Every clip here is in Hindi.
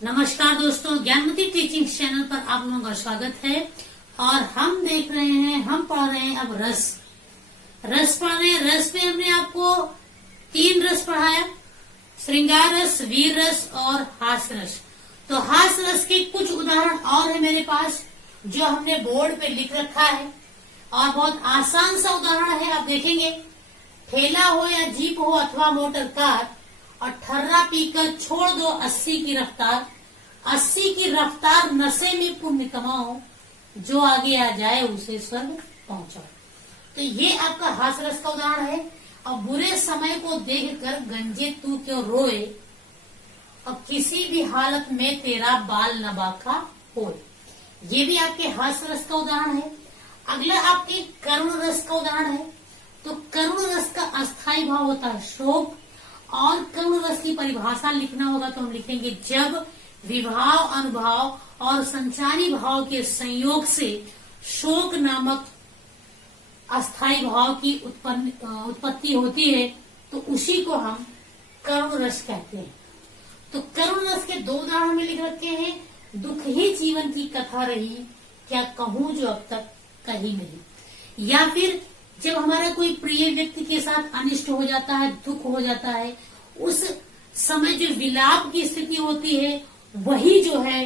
नमस्कार दोस्तों, ज्ञानमती टीचिंग चैनल पर आप लोगों का स्वागत है। और हम देख रहे हैं, हम पढ़ रहे हैं अब रस पढ़ रहे हैं। रस में हमने आपको 3 रस पढ़ाया, श्रृंगार रस, वीर रस और हास्य रस। तो हास्य रस के कुछ उदाहरण और है मेरे पास जो हमने बोर्ड पे लिख रखा है और बहुत आसान सा उदाहरण है। आप देखेंगे, ठेला हो या जीप हो अथवा मोटर कार और ठर्रा पीकर छोड़ दो 80 की रफ्तार। 80 की रफ्तार नशे में पुण्य कमाओ, जो आगे आ जाए उसे स्वर्ग पहुंचाओ। तो ये आपका हास्य रस का उदाहरण है। अब बुरे समय को देखकर गंजे तू क्यों रोए, अब किसी भी हालत में तेरा बाल न बाका होए। ये भी आपके हास्य रस का उदाहरण है। अगला आपके करुण रस का उदाहरण है। तो करुण रस का अस्थायी भाव होता है शोक, और करुण रस की परिभाषा लिखना होगा तो हम लिखेंगे जब विभाव, अनुभाव और संचारी भाव के संयोग से शोक नामक अस्थायी भाव की उत्पत्ति होती है, तो उसी को हम करुण रस कहते हैं। तो करुण रस के 2 उदाहरण में लिख रखे हैं। दुख ही जीवन की कथा रही, क्या कहूं जो अब तक कही नहीं। या फिर जब हमारा कोई प्रिय व्यक्ति के साथ अनिष्ट हो जाता है, दुख हो जाता है, उस समय जो विलाप की स्थिति होती है, वही जो है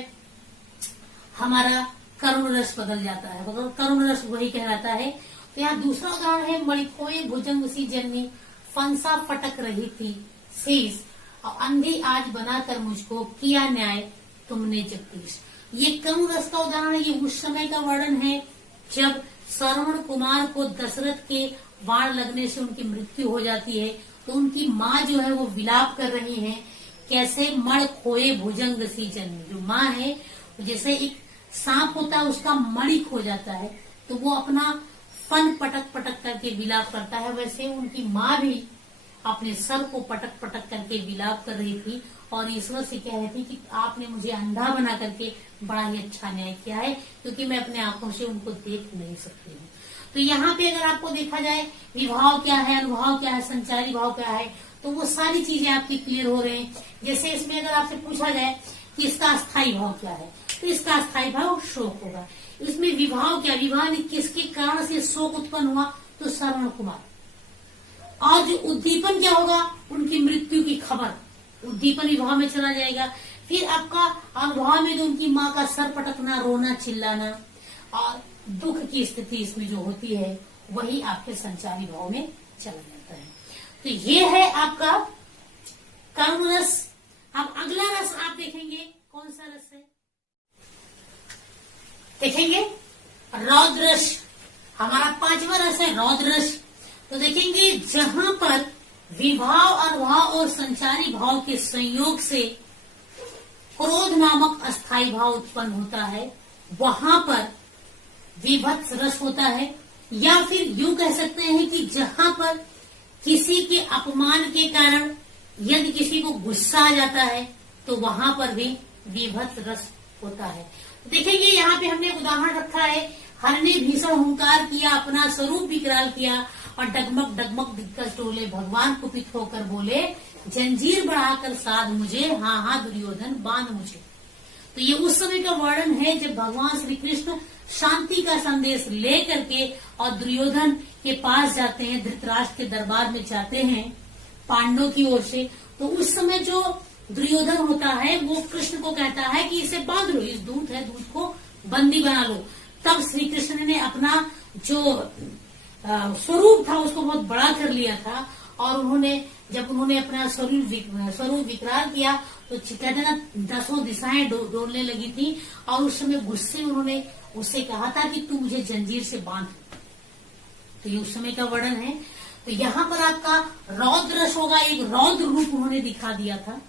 हमारा करुण रस बदल जाता है, करुण रस वही कहलाता है। तो यहाँ दूसरा उदाहरण है, मणिकोए भुजंग सी जननी, फंसा फटक रही थी शीश, और अंधी आज बनाकर मुझको किया न्याय तुमने जगदीश। ये करुण रस का उदाहरण है। ये उस समय का वर्णन है जब श्रवण कुमार को दशरथ के वाण लगने से उनकी मृत्यु हो जाती है। तो उनकी माँ जो है वो विलाप कर रही है, कैसे मण खोए भुजंग सी जननी। जो माँ है, जैसे एक सांप होता है उसका मणि खो जाता है तो वो अपना फन पटक पटक करके विलाप करता है, वैसे उनकी माँ भी अपने सर को पटक पटक करके विलाप कर रही थी और ईश्वर से कह रही थी कि आपने मुझे अंधा बना करके बड़ा ही अच्छा न्याय किया है, क्योंकि मैं अपने आंखों से उनको देख नहीं सकती हूँ। तो यहाँ पे अगर आपको देखा जाए विभाव क्या है, अनुभाव क्या है, संचारी भाव क्या है, तो वो सारी चीजें आपकी क्लियर हो रहे हैं। जैसे इसमें अगर आपसे पूछा जाए कि इसका अस्थायी भाव क्या है, तो इसका अस्थायी भाव शोक होगा। इसमें विभाव क्या, विवाह ने किसके कारण से शोक उत्पन्न हुआ, तो श्रवण कुमार। और जो उद्दीपन क्या होगा, उनकी मृत्यु की खबर, उद्दीपन विवाह में चला जाएगा। फिर आपका अनुभव में जो उनकी माँ का सर पटकना, रोना, चिल्लाना और दुख की स्थिति इसमें जो होती है, वही आपके संचारी भाव में चला जाता है। तो ये है आपका करुण रस। अब अगला रस आप देखेंगे, कौन सा रस है, देखेंगे रौद्र रस। हमारा 5वां रस है रौद्र रस। तो देखेंगे जहां पर विभाव, अनुभाव और संचारी भाव के संयोग से क्रोध नामक अस्थायी भाव उत्पन्न होता है, वहां पर विभत्स रस होता है। या फिर यूं कह सकते हैं कि जहां पर किसी के अपमान के कारण यदि किसी को गुस्सा आ जाता है, तो वहां पर भी विभत्स रस होता है। देखेंगे यहाँ पे हमने उदाहरण रखा है, हर ने भीषण हुंकार किया, अपना स्वरूप विकराल किया और डगमग डगमग दिग्गज टोले, भगवान कुपित होकर बोले, जंजीर बढ़ाकर साध मुझे, हाँ हाँ दुर्योधन बांध मुझे। तो ये उस समय का वर्णन है जब भगवान श्री कृष्ण शांति का संदेश लेकर के और दुर्योधन के पास जाते हैं, धृतराष्ट्र के दरबार में जाते हैं पांडवों की ओर से। तो उस समय जो दुर्योधन होता है वो कृष्ण को कहता है कि इसे बांध लो, इस दूत है, दूत को बंदी बना लो। तब श्री कृष्ण ने अपना जो स्वरूप था उसको बहुत बड़ा कर लिया था, और जब उन्होंने अपना स्वरूप विकराल किया तो कहते ना 10 दिशाएं डोलने लगी थी, और उस समय गुस्से में उन्होंने उससे कहा था कि तू मुझे जंजीर से बांध। तो ये उस समय का वर्णन है। तो यहाँ पर आपका रौद्र रस होगा, एक रौद्र रूप उन्होंने दिखा दिया था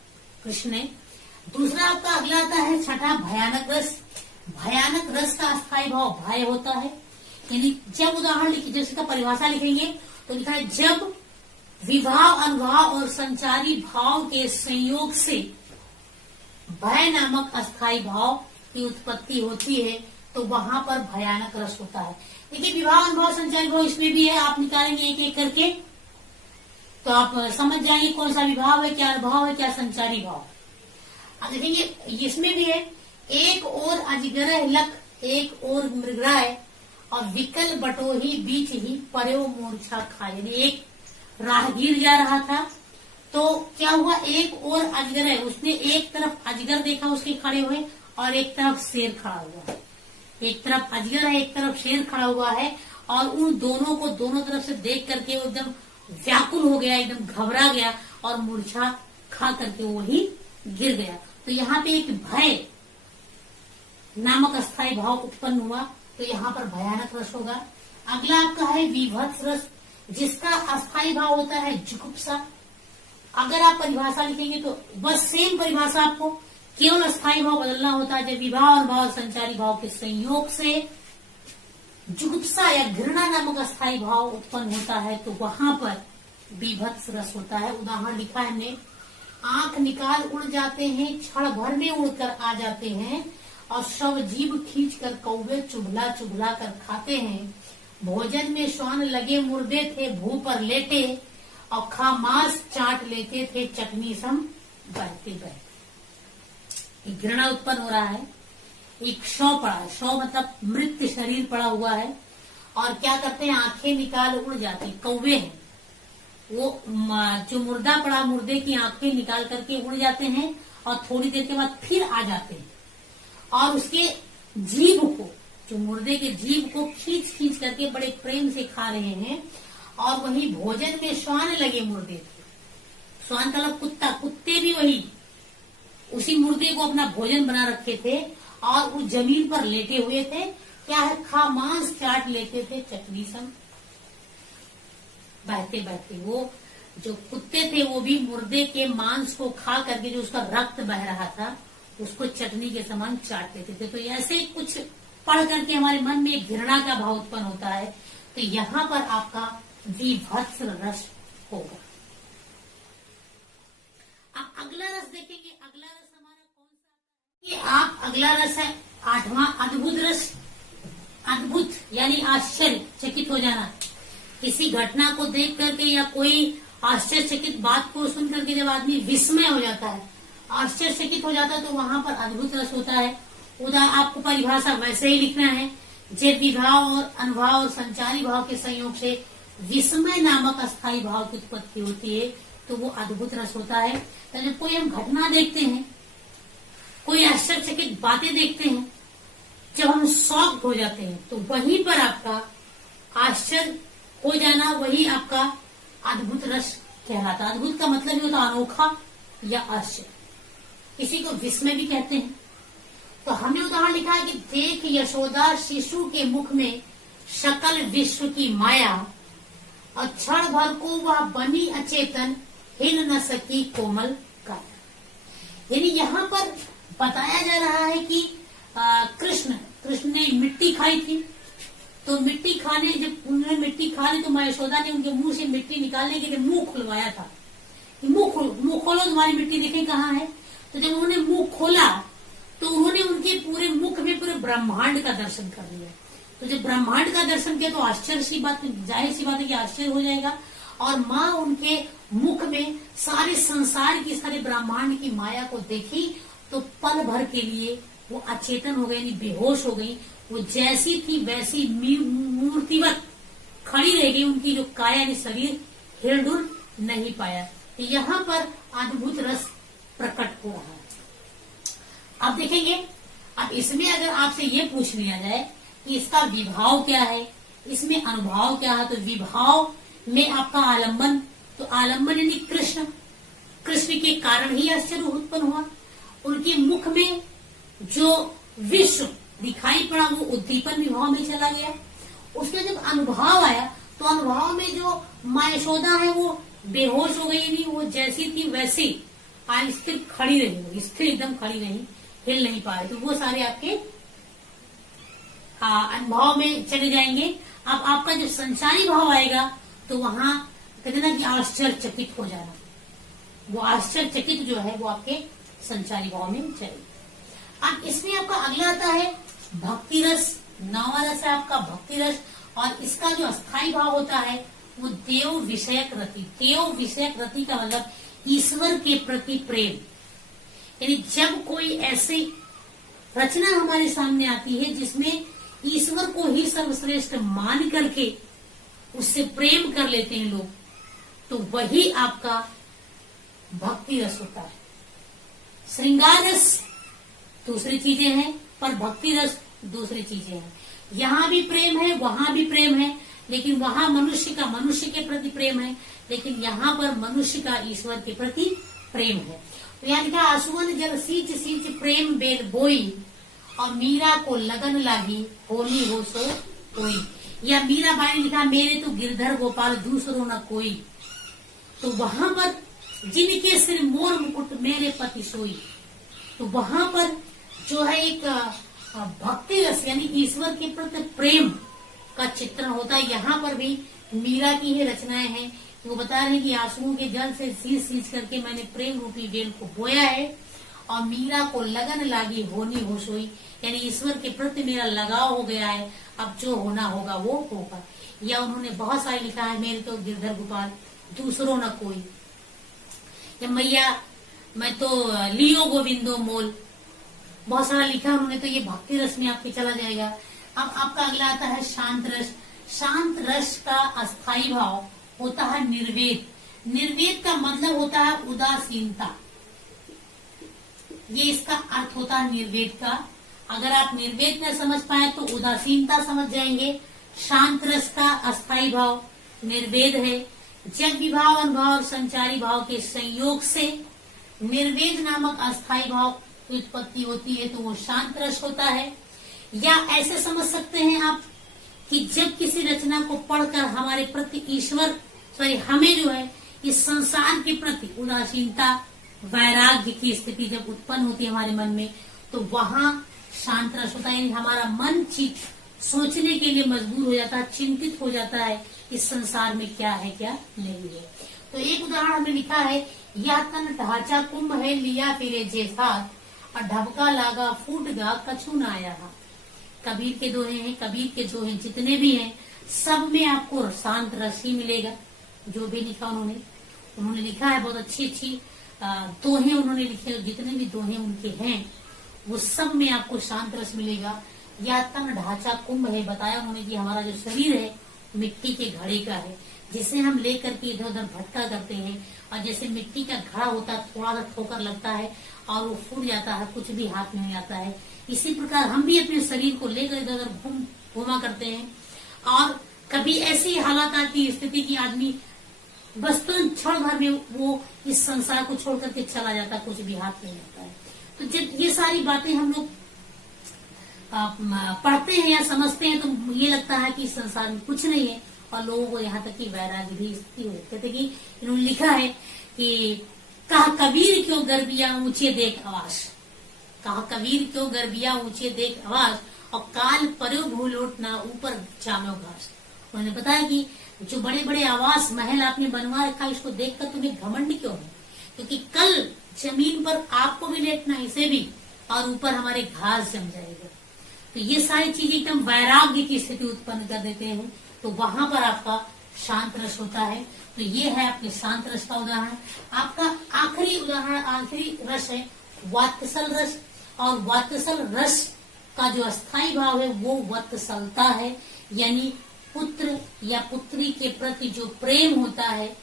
कृष्ण ने। दूसरा आपका अगला आता है छठा भयानक रस। भयानक रस का अस्थायी भाव भय होता है। यानी जब उदाहरण जब इसका परिभाषा लिखेंगे तो लिखा है जब विभाव, अनुभाव और संचारी भाव के संयोग से भय नामक अस्थायी भाव की उत्पत्ति होती है, तो वहां पर भयानक रस होता है। देखिए विभाव, अनुभव, संचारी भाव इसमें भी है, आप निकालेंगे एक एक करके तो आप समझ जाएंगे कौन सा विभाव है, क्या अनुभव है, क्या संचारी भाव। अब देखेंगे इसमें भी है, एक और अजगर लख एक और मृगराय और विकल बटोही बीच ही पर्यो मूर्छा खाए। यानी एक राहगीर जा रहा था तो क्या हुआ, एक और अजगर है, उसने एक तरफ अजगर देखा उसके खड़े हुए और एक तरफ शेर खड़ा हुआ है। एक तरफ अजगर है, एक तरफ शेर खड़ा हुआ है और उन दोनों को दोनों तरफ से देख करके वो एकदम व्याकुल हो गया, एकदम घबरा गया और मूर्छा खा करके वही गिर गया। तो यहाँ पे एक भय नामक अस्थायी भाव उत्पन्न हुआ, तो यहाँ पर भयानक रस होगा। अगला आपका है विभत्स रस, जिसका अस्थायी भाव होता है जुगुप्सा। अगर आप परिभाषा लिखेंगे तो बस सेम परिभाषा, आपको केवल अस्थायी भाव बदलना होता है। जब विभाव अनुभाव संचारी भाव के संयोग से जुगुप्सा या घृणा नामक अस्थायी भाव उत्पन्न होता है तो वहां पर विभत्स रस होता है। उदाहरण लिखा है हमने, आंख निकाल उड़ जाते हैं, क्षण भर में उड़कर आ जाते हैं और शव जीभ खींच कर कौवे चुभला चुभला कर खाते हैं। भोजन में श्वान लगे मुर्दे थे, भू पर लेटे और खामास चाट लेते थे, चटनी सम बहते बहते। घृणा उत्पन्न हो रहा है। एक शव पड़ा है, शव मतलब मृत शरीर पड़ा हुआ है और क्या करते हैं, आंखें निकाल उड़ जाती, कौवे हैं वो जो मुर्दा पड़ा, मुर्दे की आंखें निकाल करके उड़ जाते हैं और थोड़ी देर के बाद फिर आ जाते हैं और उसके जीभ को, जो मुर्दे के जीभ को खींच खींच करके बड़े प्रेम से खा रहे हैं। और वही भोजन में श्वान लगे मुर्दे थे, श्वान का मतलब कुत्ता, कुत्ते भी वही उसी मुर्दे को अपना भोजन बना रखे थे और उस जमीन पर लेटे हुए थे। क्या है, खा मांस चाट लेते थे, चटनी संग बहते बहते। वो जो कुत्ते थे वो भी मुर्दे के मांस को खा करके जो उसका रक्त बह रहा था उसको चटनी के समान चाट लेते थे। तो ऐसे कुछ पढ़ करके हमारे मन में एक घृणा का भाव उत्पन्न होता है, तो यहाँ पर आपका विभत्स रस होगा। अब अगला रस देखेंगे, अगला रस हमारा कौन सा, ये आप अगला रस है 8वां अद्भुत रस। अद्भुत यानी आश्चर्य चकित हो जाना, किसी घटना को देख करके या कोई आश्चर्यचकित बात को सुन करके जब आदमी विस्मय हो जाता है, आश्चर्यचकित हो जाता है, तो वहां पर अद्भुत रस होता है। आपको परिभाषा वैसे ही लिखना है, जब विभाव और अनुभाव और संचारी भाव के संयोग से विस्मय नामक अस्थायी भाव की उत्पत्ति होती है तो वो अद्भुत रस होता है। तो जब कोई हम घटना देखते हैं, कोई आश्चर्यचकित बातें देखते हैं, जब हम शॉक्ड हो जाते हैं तो वहीं पर आपका आश्चर्य हो जाना, वही आपका अद्भुत रस कहलाता है। अद्भुत का मतलब ये होता है अनोखा या आश्चर्य, किसी को विस्मय भी कहते हैं। तो हमने उदाहरण लिखा है कि देख यशोदा शिशु के मुख में सकल विश्व की माया और क्षण भर को वह बनी अचेतन, हिल न सकी कोमल काया। यानी यहाँ पर बताया जा रहा है कि कृष्ण ने मिट्टी खाई थी, तो मिट्टी खाने, जब उन्होंने मिट्टी खा ली तो माँ यशोदा ने उनके मुंह से मिट्टी निकालने के लिए मुंह खुलवाया था। मुंह खोलो, तुम्हारी मिट्टी देखें कहाँ है। तो जब उन्होंने मुंह खोला तो उन्होंने उनके पूरे मुख में पूरे ब्रह्मांड का दर्शन कर लिया। तो जब ब्रह्मांड का दर्शन किया तो आश्चर्य सी बात, जाहिर सी बात है कि आश्चर्य हो जाएगा। और माँ उनके मुख में सारे संसार की, सारे ब्रह्मांड की माया को देखी तो पल भर के लिए वो अचेतन हो गई, यानी बेहोश हो गई। वो जैसी थी वैसी मूर्तिवत खड़ी रह गई, उनकी जो काया यानी शरीर हिलडुल नहीं पाया। तो यहाँ पर अद्भुत रस प्रकट हो रहा है। अब देखेंगे, अब इसमें अगर आपसे ये पूछ लिया जाए कि इसका विभाव क्या है, इसमें अनुभाव क्या है, तो विभाव में आपका आलम्बन, तो आलम्बन यानी कृष्ण के कारण ही आश्चर्य उत्पन्न हुआ। उनके मुख में जो विश्व दिखाई पड़ा वो उद्दीपन विभाव में चला गया। उसके जब अनुभव आया तो अनुभव में जो माँ यशोदा है वो बेहोश हो गई, नहीं वो जैसी थी वैसी स्थिर खड़ी रही, स्थिर एकदम खड़ी रही, हिल नहीं पा रही। तो वो सारे आपके अनुभव में चले जाएंगे। अब आपका जब संचारी भाव आएगा तो वहां कहते ना कि आश्चर्यचकित हो जाना, वो आश्चर्यचकित जो है वो आपके संचारी भाव में चलेगा। अब इसमें आपका अगला आता है भक्ति रस। 9वां रस है आपका भक्ति रस, और इसका जो अस्थायी भाव होता है वो देव विषयक रति। देव विषयक रति का मतलब ईश्वर के प्रति प्रेम, यानी जब कोई ऐसी रचना हमारे सामने आती है जिसमें ईश्वर को ही सर्वश्रेष्ठ मान करके उससे प्रेम कर लेते हैं लोग, तो वही आपका भक्ति रस होता है। श्रृंगार रस दूसरी चीजें हैं, पर भक्ति रस दूसरी चीजें हैं। यहाँ भी प्रेम है, वहां भी प्रेम है, लेकिन वहां मनुष्य का मनुष्य के प्रति प्रेम है, लेकिन यहाँ पर मनुष्य का ईश्वर के प्रति प्रेम है। तो यहाँ लिखा, आसुवन जल सींच सींच प्रेम बेल बोई, और मीरा को लगन लागी होली हो सो कोई। या मीरा बाई ने लिखा, मेरे तो गिरधर गोपाल दूसरों न कोई। तो वहां पर जिनके सिर मोर मुकुट मेरे पति सोई, तो वहां पर जो है एक भक्ति रस यानी ईश्वर के प्रति प्रेम का चित्रण होता है। यहाँ पर भी मीरा की ही रचनाएं हैं। वो बता रहे हैं कि आंसुओं के जल से सींच सींच करके मैंने प्रेम रूपी बेल को बोया है, और मीरा को लगन लागी होनी हो सोई, यानी ईश्वर के प्रति मेरा लगाव हो गया है, अब जो होना होगा वो होगा। या उन्होंने बहुत सारे लिखा है, मेरे तो गिरधर गोपाल दूसरों न कोई, या मैया मैं तो लियो गोविंदो मोल, बहुत सारा लिखा उन्होंने। तो ये भक्ति रस में आपके चला जाएगा। अब आपका अगला आता है शांत रस। शांत रस का अस्थायी भाव होता है निर्वेद। निर्वेद का मतलब होता है उदासीनता, ये इसका अर्थ होता है निर्वेद का। अगर आप निर्वेद न समझ पाए तो उदासीनता समझ जाएंगे। शांत रस का अस्थायी भाव निर्वेद है। जब विभाव अनुभव और संचारी भाव के संयोग से निर्वेद नामक अस्थायी भाव की उत्पत्ति होती है, तो वो शांत रस होता है। या ऐसे समझ सकते हैं आप कि जब किसी रचना को पढ़कर हमारे प्रति ईश्वर हमें जो है इस संसार के प्रति उदासीनता वैराग्य की स्थिति जब उत्पन्न होती है हमारे मन में, तो वहां शांत रस होता है। यानी हमारा मन चित्त सोचने के लिए मजबूर हो जाता है, चिंतित हो जाता है इस संसार में क्या है क्या नहीं है। तो एक उदाहरण हमने लिखा है, यह तन ढांचा कुंभ है लिया फिरे जैसा, और ढबका लागा फूट गा कछु न आया। कबीर के दोहे हैं, कबीर के दोहे जितने भी हैं सब में आपको शांत रस ही मिलेगा। जो भी लिखा उन्होंने लिखा है, बहुत अच्छी अच्छी दोहे उन्होंने लिखे, जितने भी दोहे उनके हैं वो सब में आपको शांत रस मिलेगा। या तन ढांचा कुंभ है, बताया उन्होंने कि हमारा जो शरीर है मिट्टी के घड़े का है, जिसे हम लेकर के इधर उधर भटका करते हैं। और जैसे मिट्टी का घड़ा होता है, थोड़ा सा ठोकर लगता है और वो फूट जाता है, कुछ भी हाथ में नहीं आता है। इसी प्रकार हम भी अपने शरीर को लेकर इधर उधर घूमा करते हैं। और कभी ऐसी हालत आती है स्थिति की आदमी बस तो क्षण भर में वो इस संसार को छोड़ करके चला जाता, कुछ भी हाथ नहीं आता है। तो जब ये सारी बातें हम लोग पढ़ते हैं या समझते हैं, तो ये लगता है कि इस संसार में कुछ नहीं है, और लोगों को यहाँ तक कि वैराग्य भी स्थिति हो। कहते कि इन्होंने लिखा है कि कहा कबीर क्यों गर्बिया ऊंचे देख आवाज, कहा कबीर क्यों गर्बिया ऊंचे देख आवाज, और काल पर्यो भूलोट ना ऊपर जानो घास। उन्होंने बताया कि जो बड़े बड़े आवास महल आपने बनवा रखा, इसको देखकर तुम्हें घमंड क्यों है, क्योंकि कल जमीन पर आपको भी लेटना, इसे भी, और ऊपर हमारे घास जम जाएगा। तो ये सारी चीजें एकदम वैराग्य की स्थिति उत्पन्न कर देते हैं। तो वहां पर आपका शांत रस होता है। तो ये है आपके शांत रस का उदाहरण। आपका आखिरी उदाहरण, आखिरी रस है वात्सल रस। और वात्सल रस का जो अस्थायी भाव है वो वत्सलता है, यानी पुत्र या पुत्री के प्रति जो प्रेम होता है,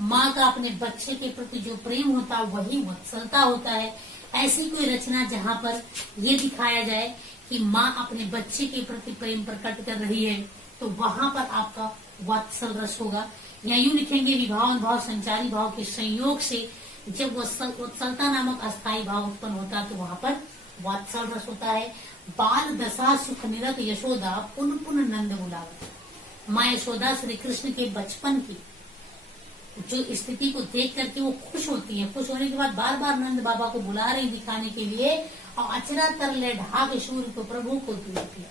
माँ का अपने बच्चे के प्रति जो प्रेम होता है वही वत्सलता होता है। ऐसी कोई रचना जहाँ पर ये दिखाया जाए कि माँ अपने बच्चे के प्रति प्रेम प्रकट कर रही है, तो वहां पर आपका वात्सल रस होगा। या यूं लिखेंगे, विभाव भाव संचारी भाव के संयोग से जब वत्सलता नामक अस्थायी भाव उत्पन्न होता है, तो वहां पर वात्सल रस होता है। बाल दशा सुख निरत यशोदा पुन पुन नंद बुलावत। माँ यशोदा श्री कृष्ण के बचपन की जो स्थिति को देख करके वो खुश होती है। खुश होने के बाद बार बार नंद बाबा को बुला रही दिखाने के लिए, और अचरा तर ले ढाक सूर्य को प्रभु को दूध पिला,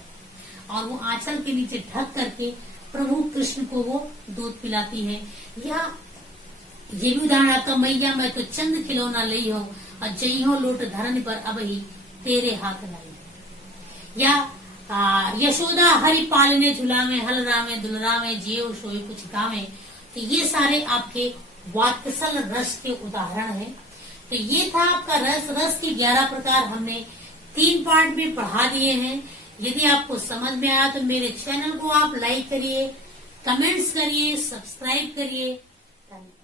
और वो आंचल के नीचे ढक करके प्रभु कृष्ण को वो दूध पिलाती है। या ये भी उदाहरण आपका, मैया मैं तो चंद खिलौना लई हो, और जई हो लोट धरन पर अब ही तेरे हाथ लाई। या यशोदा हरि पालने झुलावे, हल रामे दुलरामे, जियो सोई कुछ गावे। तो ये सारे आपके वात्सल रस के उदाहरण हैं। तो ये था आपका रस। रस के 11 प्रकार हमने 3 पार्ट में पढ़ा दिए हैं। यदि आपको समझ में आया तो मेरे चैनल को आप लाइक करिए, कमेंट्स करिए, सब्सक्राइब करिए। धन्यवाद।